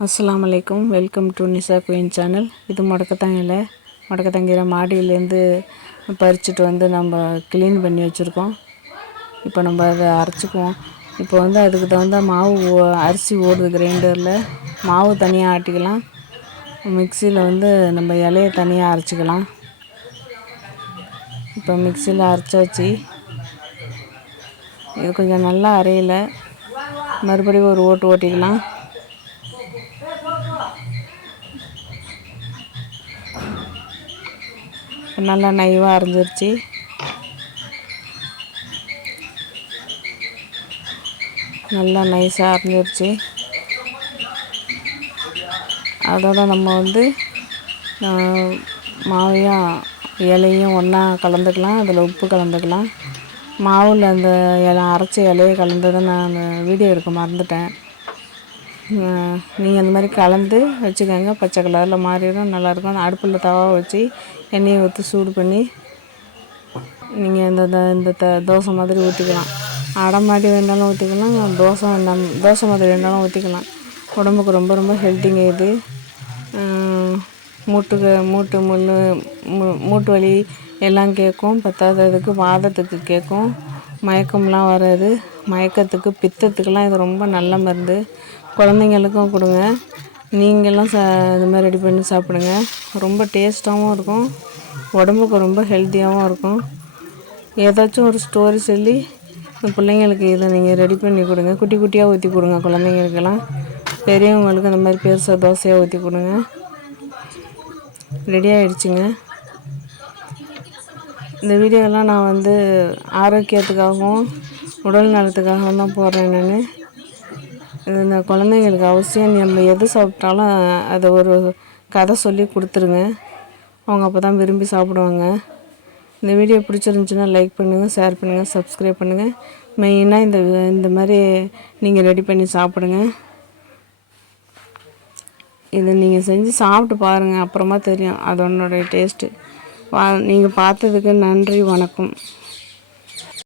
அஸ்ஸலாமு அலைக்கும். Welcome to Nisa queen channel. இது முடக்கத்தாங்கில. முடக்கத்தாங்கீரை மாடியிலேருந்து பறிச்சுட்டு வந்து நம்ம க்ளீன் பண்ணி வச்சுருக்கோம். இப்போ நம்ம அதை அரைச்சிக்குவோம். இப்போ வந்து அதுக்கு தகுந்த மாவு ஓ- அரிசி ஓடுது கிரைண்டரில். மாவு தனியாக ஆட்டிக்கலாம். மிக்சியில் வந்து நம்ம இலையை தனியாக அரைச்சிக்கலாம். இப்போ மிக்சியில் அரைச்சாச்சு. இது கொஞ்சம் நல்லா அரையலை. மறுபடியும் ஒரு ஓட்டு ஓட்டிக்கலாம். நல்லா நைவாக அரைஞ்சிருச்சு. நல்லா நைஸாக அரைஞ்சிருச்சு. அதோட நம்ம வந்து மாவையும் இலையும் ஒன்றா கலந்துக்கலாம். அதில் உப்பு கலந்துக்கலாம். மாவில் அந்த இலை அரைச்ச இலையை கலந்ததை நான் வீடியோ எடுக்க மறந்துட்டேன். நீங்கள் அந்த மாதிரி கலந்து வச்சுக்கோங்க. பச்சை கலரில் மாறிடும் நல்லாயிருக்கும். அடுப்பில் தவா வச்சு எண்ணெயை ஊற்றி சூடு பண்ணி நீங்கள் இந்த த- இந்த த தோசை மாதிரி ஊற்றிக்கலாம் அடை மாதிரி வேணாலும் ஊற்றிக்கலாம் தோசை நம் தோசை மாதிரி வேணாலும் ஊற்றிக்கலாம் உடம்புக்கு ரொம்ப ரொம்ப ஹெல்த்திங்க இது. மூட்டுக்கு மூட்டு முள் மூ- மூட்டு வலி எல்லாம் கேட்கும் பத்தாததுக்கு வாதத்துக்கு கேட்கும். மயக்கம்லாம் வராது. மயக்கத்துக்கு பித்தத்துக்கெலாம் இது ரொம்ப நல்ல மருந்து. குழந்தைங்களுக்கும் கொடுங்க. நீங்களும் ச இது மாதிரி ரெடி பண்ணி சாப்பிடுங்க. ரொம்ப டேஸ்ட்டாகவும் இருக்கும். உடம்புக்கு ரொம்ப ஹெல்த்தியாகவும் இருக்கும். ஏதாச்சும் ஒரு ஸ்டோரி சொல்லி இந்த பிள்ளைங்களுக்கு இதை நீங்கள் ரெடி பண்ணி கொடுங்க. குட்டி குட்டியாக ஊற்றி கொடுங்க குழந்தைங்களுக்கெல்லாம். பெரியவங்களுக்கு இந்த மாதிரி பெருசாக தோசையாக ஊற்றி கொடுங்க. ரெடி ஆகிடுச்சிங்க இந்த வீடியோலாம் நான் வந்து ஆரோக்கியத்துக்காகவும் உடல் நலத்துக்காகவும் தான் போடுறேன் நான். இந்த குழந்தைங்களுக்கு அவசியம். நம்ம எது சாப்பிட்டாலும் அதை ஒரு கதை சொல்லி கொடுத்துருங்க. அவங்க அப்போ தான் விரும்பி சாப்பிடுவாங்க. இந்த வீடியோ பிடிச்சிருந்துச்சுன்னா லைக் பண்ணுங்கள் ஷேர் பண்ணுங்கள் சப்ஸ்கிரைப் பண்ணுங்கள் மெயினாக இந்த இந்த மாதிரி நீங்கள் ரெடி பண்ணி சாப்பிடுங்க. இதை நீங்கள் செஞ்சு சாப்பிட்டு பாருங்கள் அப்புறமா தெரியும் அதனுடைய டேஸ்ட்டு வா நீங்கள் பார்த்ததுக்கு நன்றி வணக்கம்.